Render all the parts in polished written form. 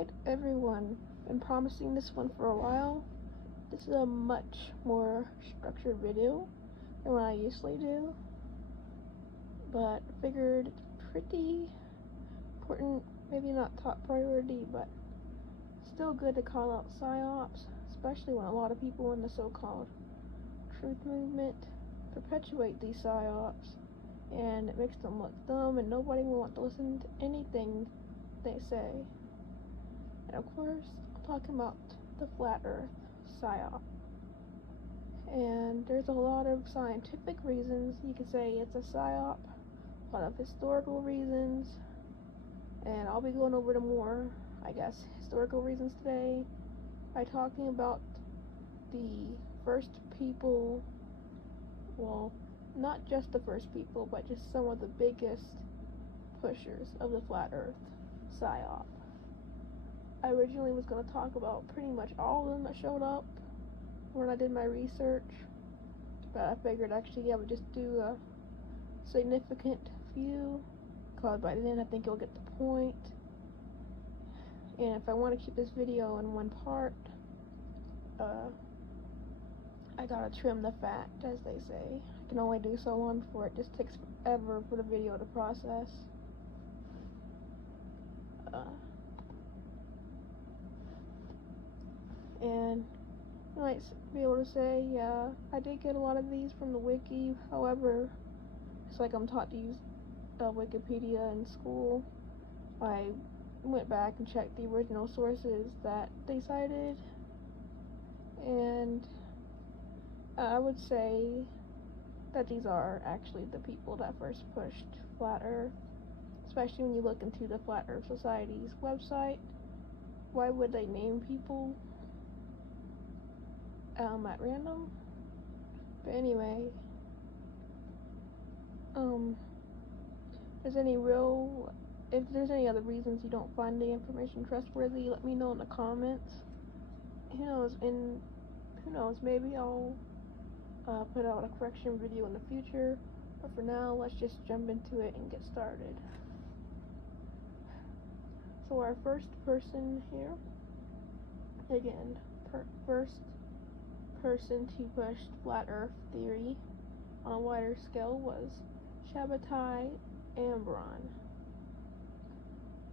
Alright, everyone. Been promising this one for a while. This is a much more structured video than what I usually do, but I figured it's pretty important, maybe not top priority, but still good to call out psyops, especially when a lot of people in the so-called truth movement perpetuate these psyops, and it makes them look dumb and nobody will want to listen to anything they say. And of course, I'm talking about the flat earth psyop. And there's a lot of scientific reasons you could say it's a psyop, a lot of historical reasons, and I'll be going over the more, I guess, historical reasons today by talking about the first people, well, not just the first people, but just some of the biggest pushers of the flat earth psyop. I originally was going to talk about pretty much all of them that showed up when I did my research, but I figured actually I would just do a significant few, because by then I think you'll get the point. And if I want to keep this video in one part, I gotta trim the fat, as they say. I can only do so long before it just takes forever for the video to process. And you might be able to say, yeah, I did get a lot of these from the wiki. However, it's like I'm taught to use Wikipedia in school. I went back and checked the original sources that they cited, and I would say that these are actually the people that first pushed Flat Earth, especially when you look into the Flat Earth Society's website. Why would they name people at random? But anyway, if there's any other reasons you don't find the information trustworthy, let me know in the comments. Who knows, maybe I'll put out a correction video in the future, but for now, let's just jump into it and get started. So our first person here, again, first person to push flat earth theory on a wider scale was Shabbatai Ambron.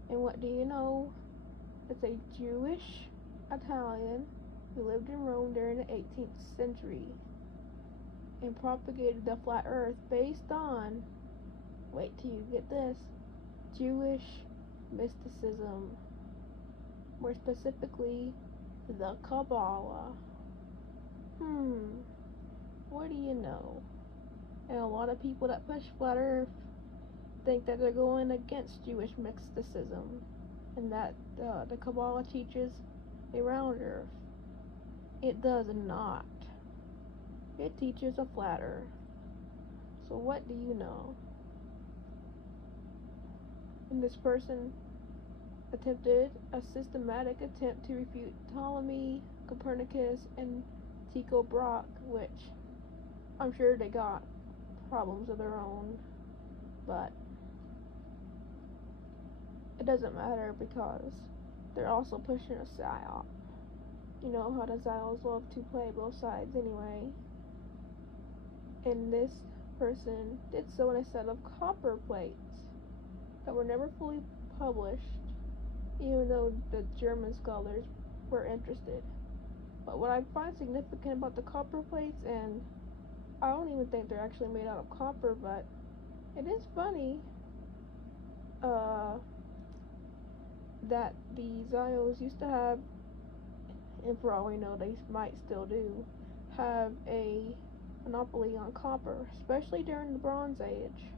And what do you know? It's a Jewish Italian who lived in Rome during the 18th century and propagated the flat earth based on, wait till you get this, Jewish mysticism, more specifically the Kabbalah. What do you know? And a lot of people that push flat earth think that they're going against Jewish mysticism, and that the Kabbalah teaches a round earth. It does not. It teaches a flat earth. So what do you know? And this person attempted a systematic attempt to refute Ptolemy, Copernicus, and Tycho Brahe, which I'm sure they got problems of their own, but it doesn't matter because they're also pushing a psyop. You know how the Zions love to play both sides anyway. And this person did so in a set of copper plates that were never fully published, even though the German scholars were interested. But what I find significant about the copper plates, and I don't even think they're actually made out of copper, but it is funny that the Zions used to have, and for all we know they might still do, have a monopoly on copper, especially during the Bronze Age.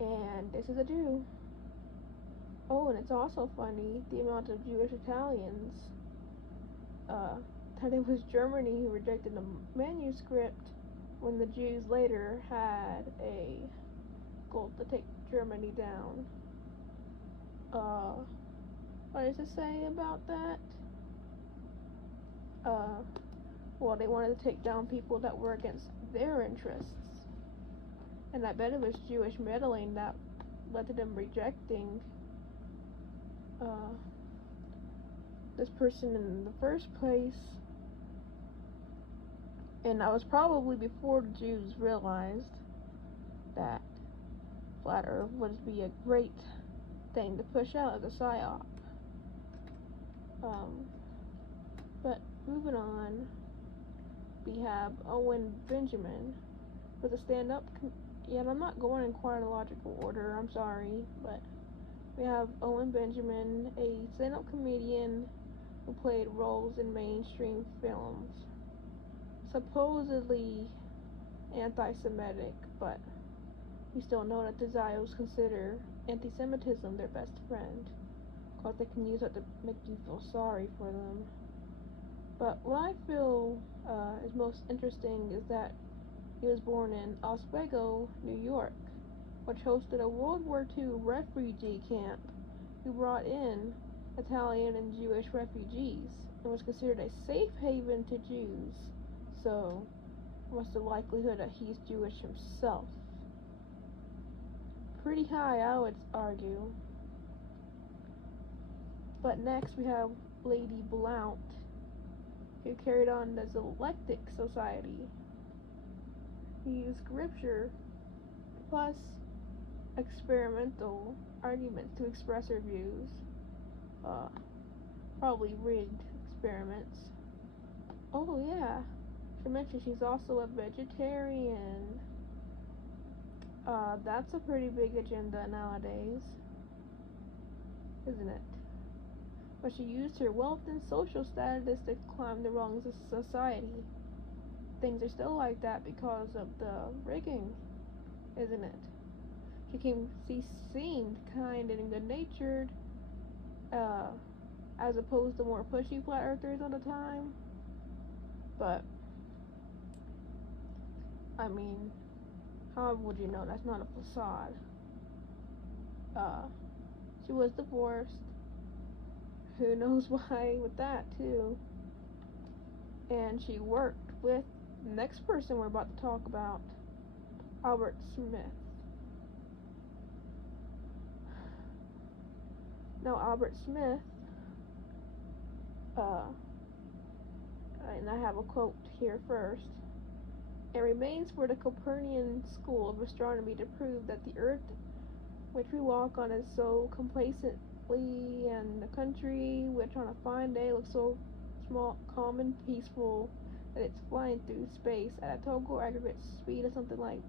And this is a Jew. Oh, and it's also funny the amount of Jewish Italians that it was Germany who rejected the manuscript when the Jews later had a goal to take Germany down. What does it say about that? Well, they wanted to take down people that were against their interests. And I bet it was Jewish meddling that led to them rejecting this person in the first place. And that was probably before the Jews realized that Flat Earth would be a great thing to push out as a psyop. But moving on, we have Owen Benjamin with a stand-up. And I'm not going in chronological order, I'm sorry, but we have Owen Benjamin, a stand-up comedian who played roles in mainstream films. Supposedly anti-Semitic, but we still know that the Psyops consider anti-Semitism their best friend, because they can use it to make you feel sorry for them. But what I feel is most interesting is that he was born in Oswego, New York, which hosted a World War II refugee camp who brought in Italian and Jewish refugees and was considered a safe haven to Jews. So, what's the likelihood that he's Jewish himself? Pretty high, I would argue. But next we have Lady Blount, who carried on the Eclectic Society. He used scripture plus experimental arguments to express her views. Probably rigged experiments. Oh yeah, she mentioned she's also a vegetarian. That's a pretty big agenda nowadays, isn't it? But she used her wealth and social status to climb the rungs of society. Things are still like that because of the rigging, isn't it? She seemed kind and good-natured, as opposed to more pushy flat earthers all the time. But, I mean, how would you know that's not a facade? She was divorced. Who knows why with that, too. And she worked with the next person we're about to talk about, Albert Smith. Now, Albert Smith, and I have a quote here first. It remains for the Copernican school of astronomy to prove that the Earth, which we walk on, is so complacently, and the country, which on a fine day looks so small, calm, and peaceful, that it's flying through space at a total aggregate speed of something like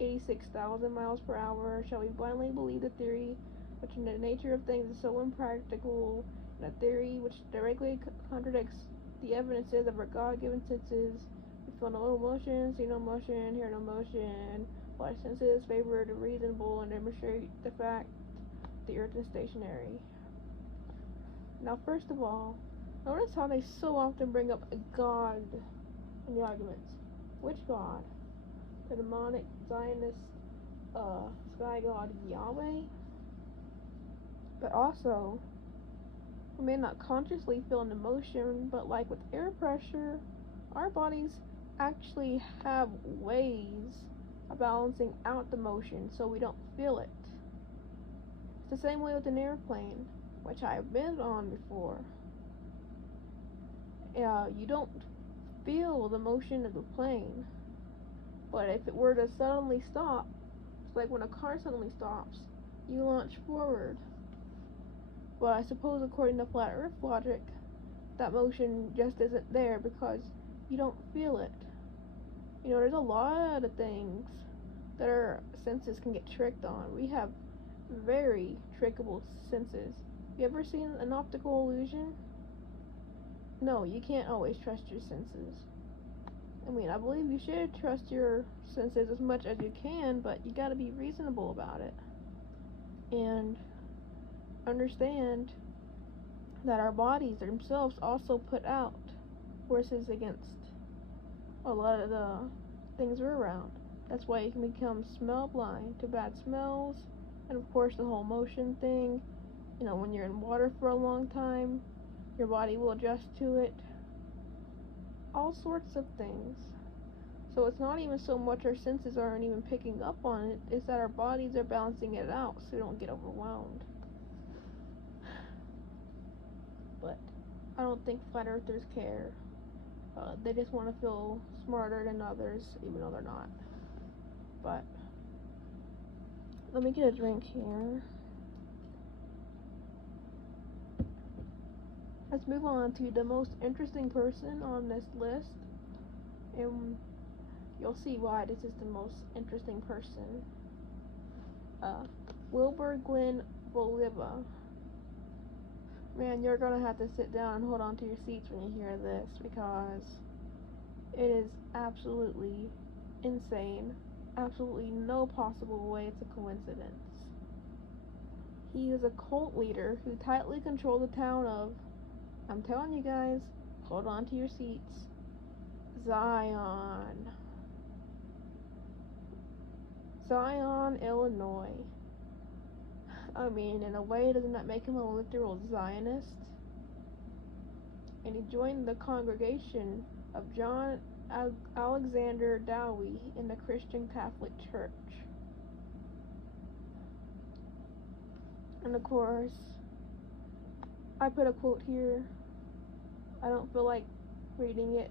86,000 miles per hour. Shall we blindly believe the theory, which in the nature of things is so impractical, and a theory which directly contradicts the evidences of our God-given senses? We feel no emotion, see no motion, hear no motion, while our senses favor the reasonable and demonstrate the fact the Earth is stationary. Now, first of all, notice how they so often bring up a God in the arguments. Which God? The demonic Zionist sky god Yahweh? But also, we may not consciously feel an emotion, but like with air pressure, our bodies actually have ways of balancing out the motion so we don't feel it. It's the same way with an airplane, which I've been on before. You don't feel the motion of the plane, but if it were to suddenly stop, it's like when a car suddenly stops, you launch forward. But I suppose according to flat earth logic, that motion just isn't there because you don't feel it. You know, there's a lot of things that our senses can get tricked on. We have very trickable senses. You ever seen an optical illusion? No, you can't always trust your senses. I mean, I believe you should trust your senses as much as you can, but you gotta be reasonable about it. And understand that our bodies themselves also put out forces against a lot of the things we're around. That's why you can become smell blind to bad smells, and of course the whole motion thing. You know, when you're in water for a long time, your body will adjust to it. All sorts of things. So it's not even so much our senses aren't even picking up on it, it's that our bodies are balancing it out so we don't get overwhelmed. But I don't think flat earthers care. They just want to feel smarter than others, even though they're not. But let me get a drink here. Let's move on to the most interesting person on this list, and you'll see why this is the most interesting person. Wilbur Glenn Boliva. Man, you're gonna have to sit down and hold on to your seats when you hear this, because it is absolutely insane. Absolutely no possible way it's a coincidence. He is a cult leader who tightly controlled the town of, I'm telling you guys, hold on to your seats, Zion, Illinois. I mean, in a way, doesn't that make him a literal Zionist? And he joined the congregation of John Alexander Dowie in the Christian Catholic Church. And of course, I put a quote here. I don't feel like reading it,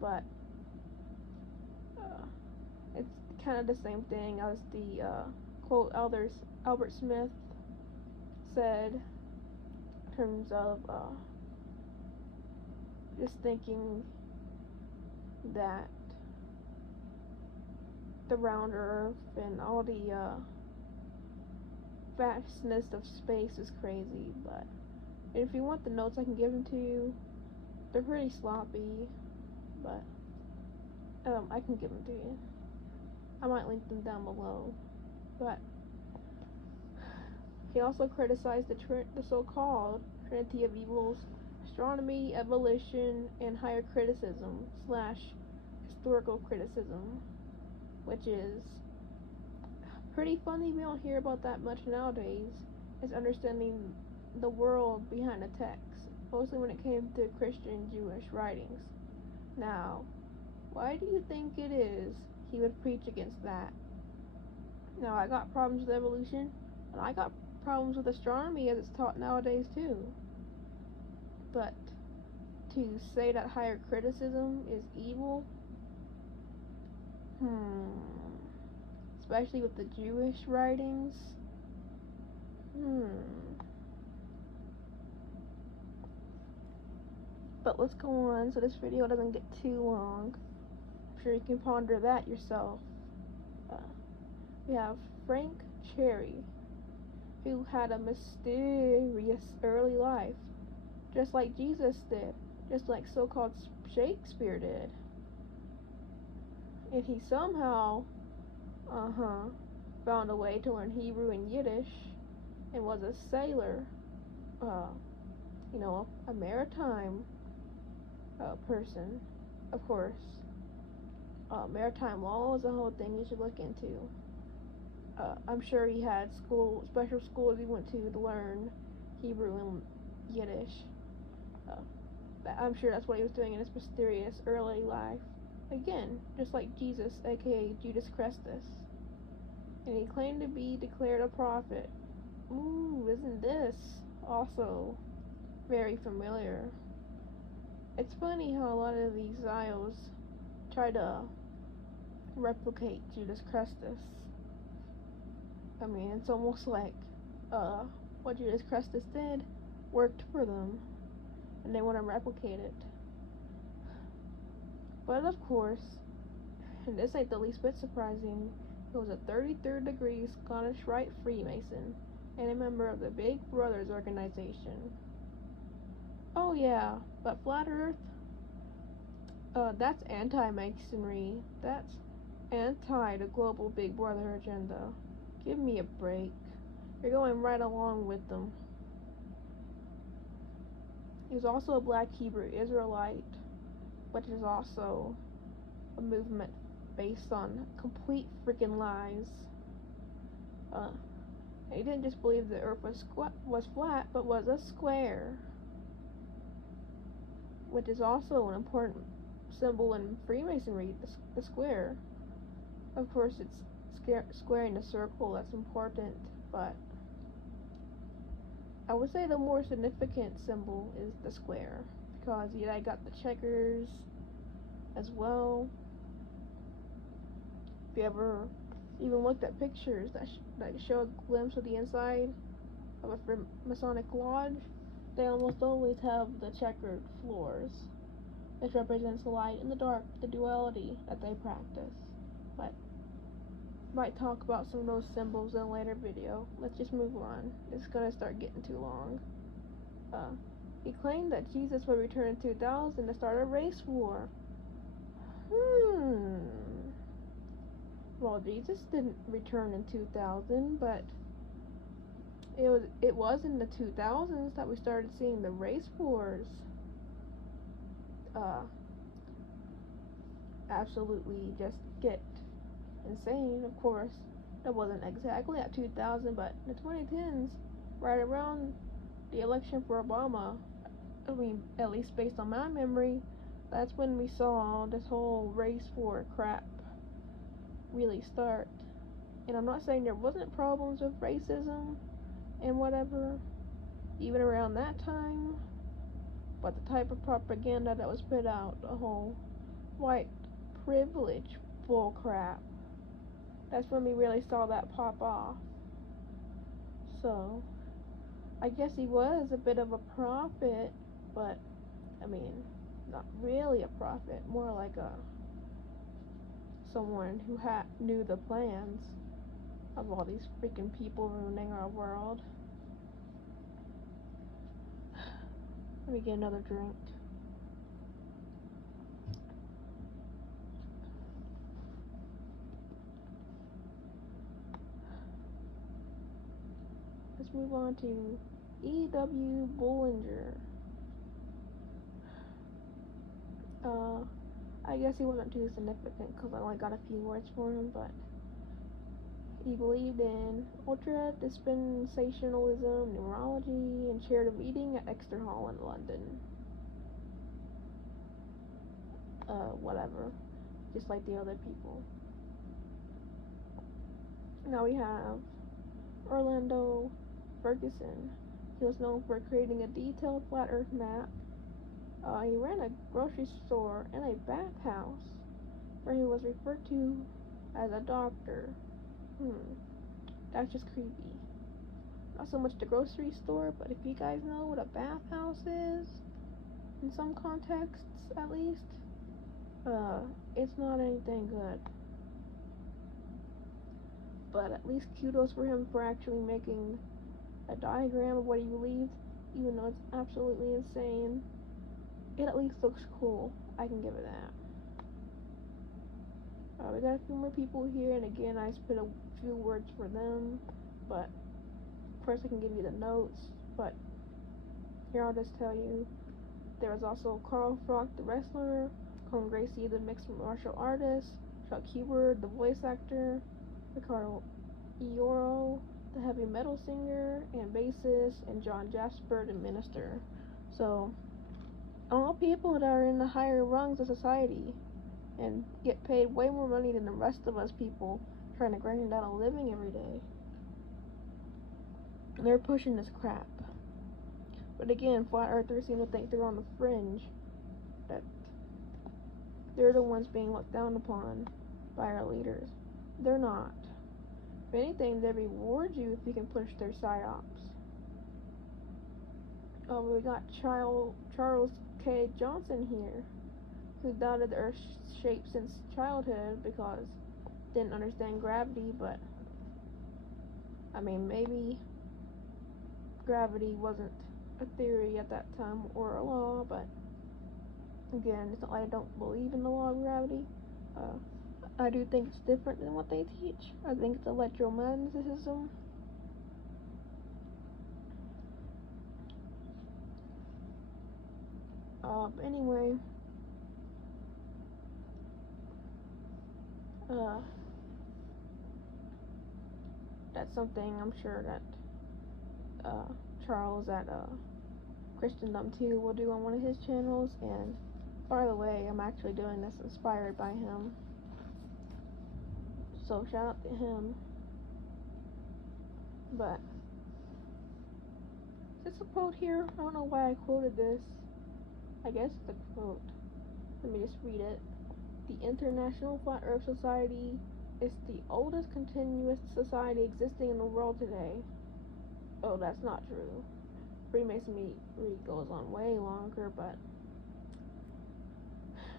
but it's kind of the same thing as the quote Albert Smith said, in terms of just thinking that the round earth and all the vastness of space is crazy. But if you want the notes, I can give them to you. They're pretty sloppy, but I can give them to you. I might link them down below. But he also criticized the so-called Trinity of Evils: astronomy, evolution, and higher criticism / historical criticism, which is pretty funny. We don't hear about that much nowadays. Is understanding the world behind the text, mostly when it came to Christian Jewish writings. Now, why do you think it is he would preach against that? Now, I got problems with evolution, and I got problems with astronomy as it's taught nowadays too. But to say that higher criticism is evil, especially with the Jewish writings, But let's go on so this video doesn't get too long. I'm sure you can ponder that yourself. We have Frank Cherry, who had a mysterious early life, just like Jesus did, just like so-called Shakespeare did. And he somehow, found a way to learn Hebrew and Yiddish, and was a sailor, a maritime person, of course. Maritime law is a whole thing you should look into. I'm sure he had special schools he went to learn Hebrew and Yiddish. I'm sure that's what he was doing in his mysterious early life. Again, just like Jesus, aka Judas Christus. And he claimed to be declared a prophet. Ooh, isn't this also very familiar? It's funny how a lot of these Zios try to replicate Judas Christus. I mean, it's almost like what Judas Christus did worked for them, and they want to replicate it. But of course, and this ain't the least bit surprising, he was a 33rd degree Scottish Rite Freemason and a member of the Big Brothers organization. Oh yeah, but Flat Earth? That's anti-Masonry. That's anti the global Big Brother agenda. Give me a break. You're going right along with them. He was also a black Hebrew Israelite, which is also a movement based on complete freaking lies. He didn't just believe the earth was flat, but was a square, which is also an important symbol in Freemasonry, the square. Of course, it's squaring the circle that's important, but I would say the more significant symbol is the square, because I got the checkers as well. If you ever even looked at pictures that show a glimpse of the inside of a Masonic lodge, they almost always have the checkered floors, which represents the light and the dark, the duality that they practice. But might talk about some of those symbols in a later video. Let's just move on. It's gonna start getting too long. He claimed that Jesus would return in 2000 to start a race war. Well, Jesus didn't return in 2000, but it was in the 2000s that we started seeing the race wars. Absolutely just get insane. Of course, that wasn't exactly at 2000, but in the 2010s, right around the election for Obama, I mean, at least based on my memory, that's when we saw this whole race war crap really start. And I'm not saying there wasn't problems with racism and whatever, even around that time, but the type of propaganda that was put out, the whole white privilege bull crap, that's when we really saw that pop off. So I guess he was a bit of a prophet, but I mean, not really a prophet, more like someone who knew the plans of all these freaking people ruining our world. Let me get another drink. Let's move on to E.W. Bullinger. I guess he wasn't too significant because I only got a few words for him, but he believed in ultra dispensationalism, numerology, and chaired a meeting at Exeter Hall in London. Whatever. Just like the other people. Now we have Orlando Ferguson. He was known for creating a detailed flat earth map. He ran a grocery store and a bathhouse where he was referred to as a doctor. That's just creepy. Not so much the grocery store, but if you guys know what a bathhouse is, in some contexts at least, it's not anything good. But at least kudos for him for actually making a diagram of what he believed, even though it's absolutely insane. It at least looks cool. I can give it that. We got a few more people here, and again, I spit a few words for them, but of course I can give you the notes, but here I'll just tell you. There was also Carl Frock, the wrestler, Cone Gracie, the mixed martial artist, Chuck Huber, the voice actor, Ricardo Ioro, the heavy metal singer and bassist, and John Jasper, the minister. So, all people that are in the higher rungs of society and get paid way more money than the rest of us people trying to grind out a living every day. They're pushing this crap. But again, flat earthers seem to think they're on the fringe, that they're the ones being looked down upon by our leaders. They're not. If anything, they reward you if you can push their psyops. We got Charles K. Johnson here, who doubted the Earth's shape since childhood because didn't understand gravity, but I mean, maybe gravity wasn't a theory at that time or a law, but again, it's not like I don't believe in the law of gravity. I do think it's different than what they teach. I think it's electromagnetism. Anyway, that's something I'm sure that Charles at Christendom 2 will do on one of his channels, and By the way, I'm actually doing this inspired by him. So shout out to him. But is this a quote here? I don't know why I quoted this. I guess it's a quote. Let me just read it. The International Flat Earth Society is the oldest continuous society existing in the world today. Oh, that's not true. Freemasonry goes on way longer, but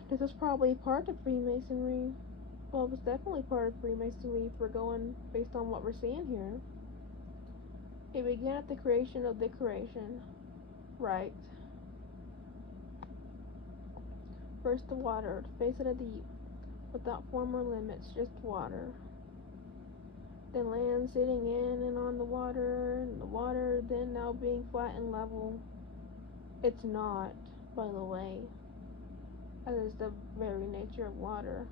this is probably part of Freemasonry. Well, it was definitely part of Freemasonry if we're going based on what we're seeing here. It began at the creation of the creation. Right. First the water, the face of the deep, without form or limits, just water. Then land sitting in and on the water, and the water then now being flat and level. It's not, by the way. That is the very nature of water.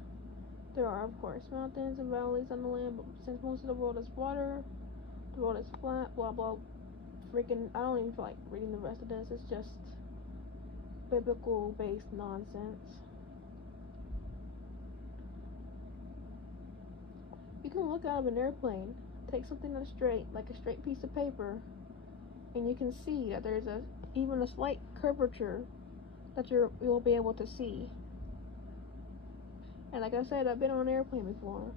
There are, of course, mountains and valleys on the land, but since most of the world is water, the world is flat, blah blah. Freaking, I don't even feel like reading the rest of this. It's just biblical based nonsense. You can look out of an airplane, take something that's straight, like a straight piece of paper, and you can see that there's even a slight curvature that you'll be able to see. And like I said, I've been on an airplane before.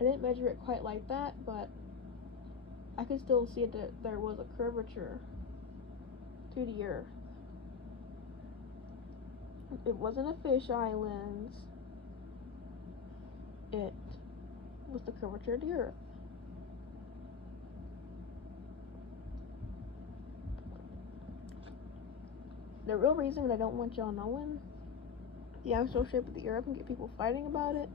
I didn't measure it quite like that, but I could still see that there was a curvature to the earth. It wasn't a fish island. It was the curvature of the earth. The real reason that I don't want y'all knowing the actual shape of the earth and get people fighting about it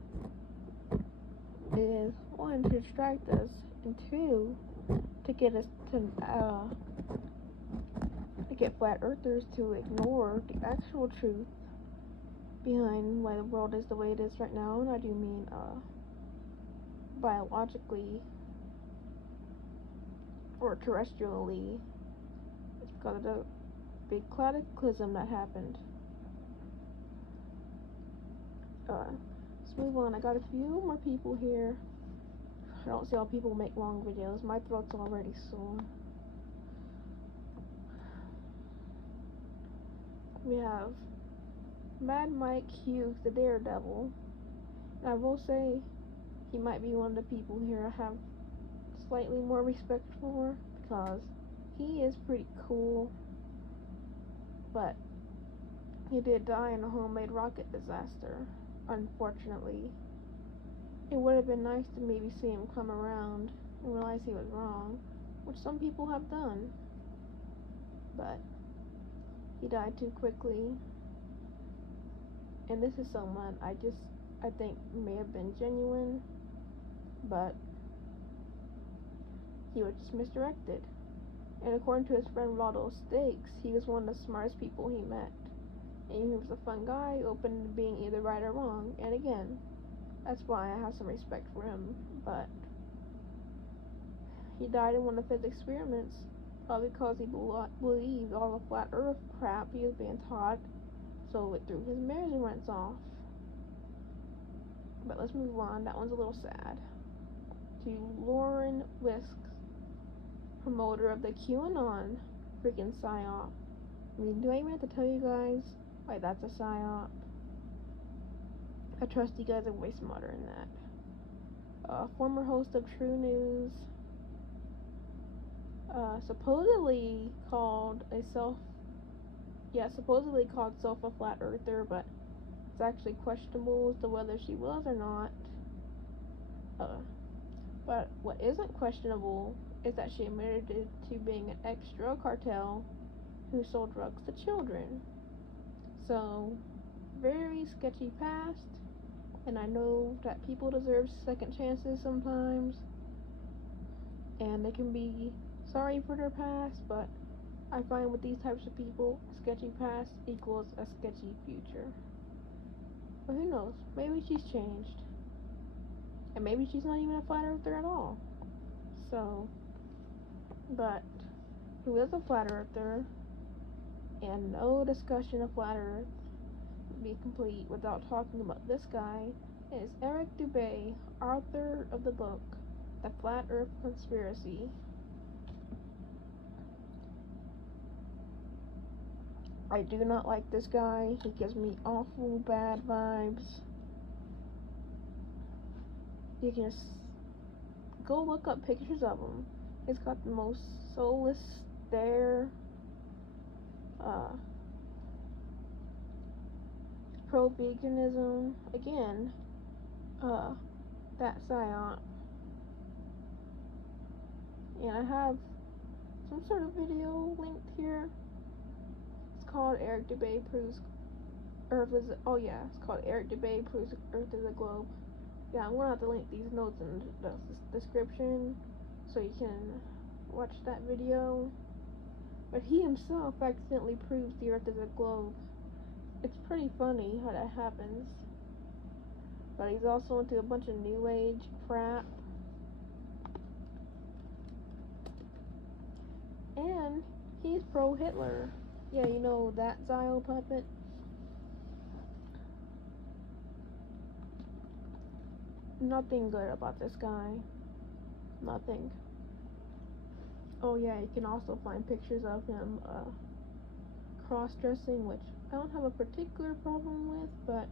is, one, to distract us, and two, to get us to get flat earthers to ignore the actual truth behind why the world is the way it is right now. And I do mean biologically or terrestrially. It's because of the big cataclysm that happened. Let's move on. I got a few more people here. I don't see how people make long videos. My throat's already sore. We have Mad Mike Hughes, the Daredevil. And I will say, he might be one of the people here I have slightly more respect for, because he is pretty cool. But he did die in a homemade rocket disaster, unfortunately. It would have been nice to maybe see him come around and realize he was wrong, which some people have done. But he died too quickly. And this is someone I think may have been genuine, but he was just misdirected. And according to his friend Rado Stakes, he was one of the smartest people he met. And he was a fun guy, open to being either right or wrong. And again, that's why I have some respect for him. But he died in one of his experiments, probably because he believed all the flat earth crap he was being taught, so it threw his measurements off. But let's move on. That one's a little sad. To Lauren Wisks, promoter of the QAnon freaking Psyop. I mean, do I even have to tell you guys why that's a Psyop? I trust you guys are way smarter than that. Former host of True News, supposedly called self a flat earther, but it's actually questionable as to whether she was or not. But what isn't questionable is that she admitted to being an ex-drug cartel who sold drugs to children. So, very sketchy past, and I know that people deserve second chances sometimes, and they can be sorry for their past, but I find with these types of people, sketchy past equals a sketchy future. But who knows, maybe she's changed, and maybe she's not even a flat earther at all. So, but who is a flat earther, and no discussion of flat earth, be complete without talking about this guy. It is Eric Dubay, author of the book The Flat Earth Conspiracy. I do not like this guy. He gives me awful bad vibes. You can just go look up pictures of him. He's got the most soulless stare. Pro-veganism. Again, that Psyop. And I have some sort of video linked here. It's called Eric Dubay Proves Earth is it's called Eric Dubay Proves Earth is a Globe. Yeah, I'm gonna have to link these notes in the description so you can watch that video. But he himself accidentally proves the Earth is a globe. It's pretty funny how that happens. But he's also into a bunch of New Age crap. And he's pro-Hitler. Yeah, you know that Psyop puppet? Nothing good about this guy. Nothing. Oh yeah, you can also find pictures of him cross-dressing, which I don't have a particular problem with, but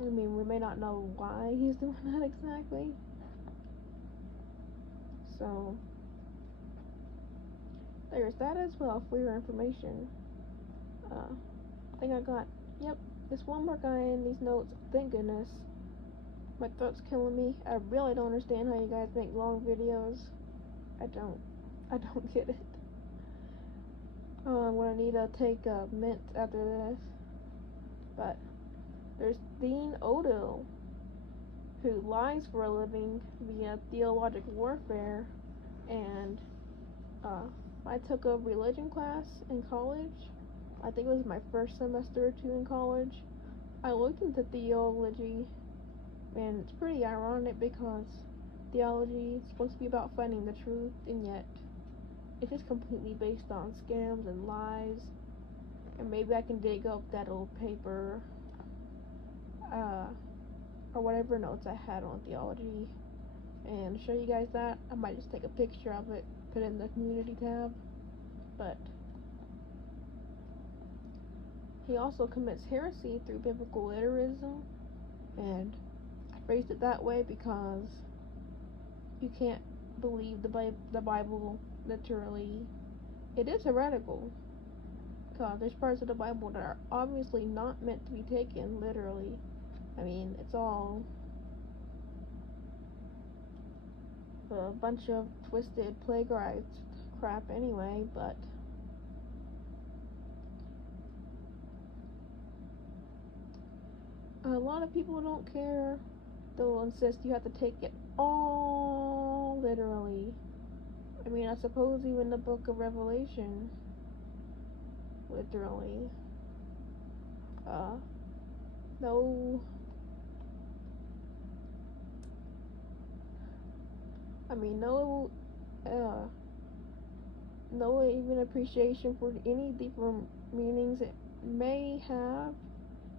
I mean, we may not know why he's doing that exactly. So there's that as well for your information. I think I got, yep, there's one more guy in these notes. Thank goodness. My throat's killing me. I really don't understand how you guys make long videos. I don't get it. I'm gonna need to take a mint after this. But there's Dean Odysee, who lies for a living via theologic warfare, and I took a religion class in college. I think it was my first semester or two in college. I looked into theology, and it's pretty ironic because theology is supposed to be about finding the truth, and yet it's just completely based on scams and lies. And maybe I can dig up that old paper, or whatever notes I had on theology, and show you guys that. I might just take a picture of it, put it in the community tab. But he also commits heresy through biblical literalism, and I phrased it that way because you can't believe the Bible literally. It is heretical, because there's parts of the Bible that are obviously not meant to be taken literally. I mean, it's all a bunch of twisted, plagiarized crap anyway, but a lot of people don't care. They'll insist you have to take it all literally. I mean, I suppose even the book of Revelation, literally. No. I mean, no even appreciation for any deeper meanings it may have,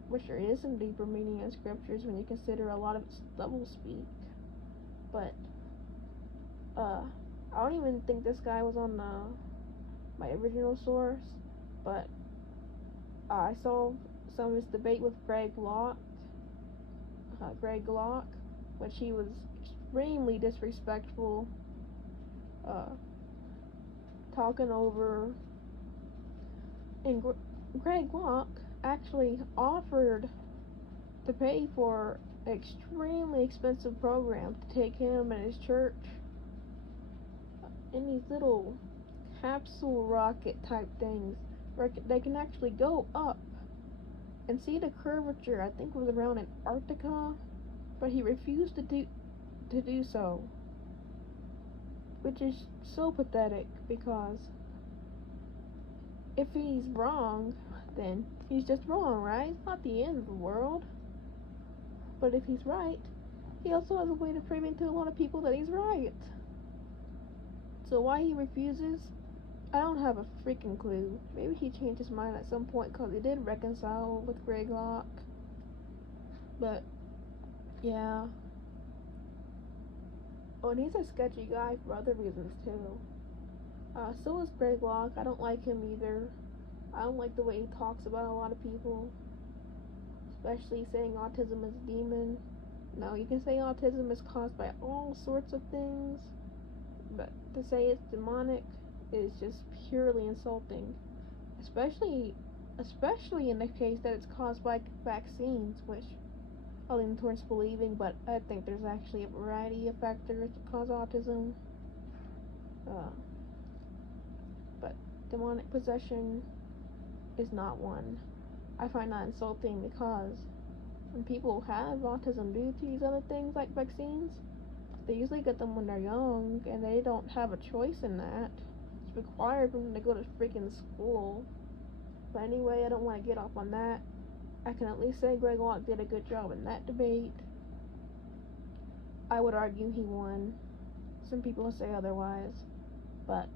which there is some deeper meaning in scriptures when you consider a lot of it's double speak. But I don't even think this guy was on my original source, but I saw some of his debate with Greg Locke, which he was extremely disrespectful, talking over, and Greg Locke actually offered to pay for an extremely expensive program to take him and his church in these little capsule rocket type things where they can actually go up and see the curvature. I think it was around Antarctica, but he refused to do so, which is so pathetic, because if he's wrong, then he's just wrong, right? It's not the end of the world. But if he's right, he also has a way to prove to a lot of people that he's right. So why he refuses, I don't have a freaking clue. Maybe he changed his mind at some point because he did reconcile with Greylock. But, yeah. Oh, and he's a sketchy guy for other reasons, too. So is Greylock. I don't like him either. I don't like the way he talks about a lot of people. Especially saying autism is a demon. No, you can say autism is caused by all sorts of things. But to say it's demonic is just purely insulting. Especially in the case that it's caused by vaccines, which I lean towards believing, but I think there's actually a variety of factors that cause autism. But demonic possession is not one. I find that insulting because when people have autism due to these other things like vaccines, they usually get them when they're young, and they don't have a choice in that. It's required for them to go to freaking school. But anyway, I don't want to get off on that. I can at least say Greylock did a good job in that debate. I would argue he won. Some people say otherwise, but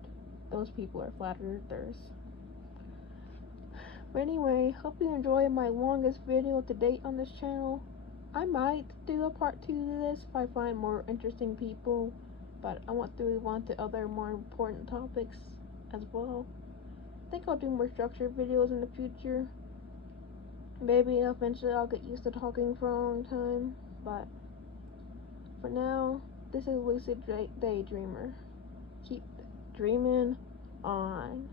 those people are flat earthers. But anyway, hope you enjoyed my longest video to date on this channel. I might do a part 2 to this if I find more interesting people, but I want to move on to other more important topics as well. I think I'll do more structured videos in the future. Maybe eventually I'll get used to talking for a long time, but for now, this is Lucid Daydreamer. Keep dreaming on.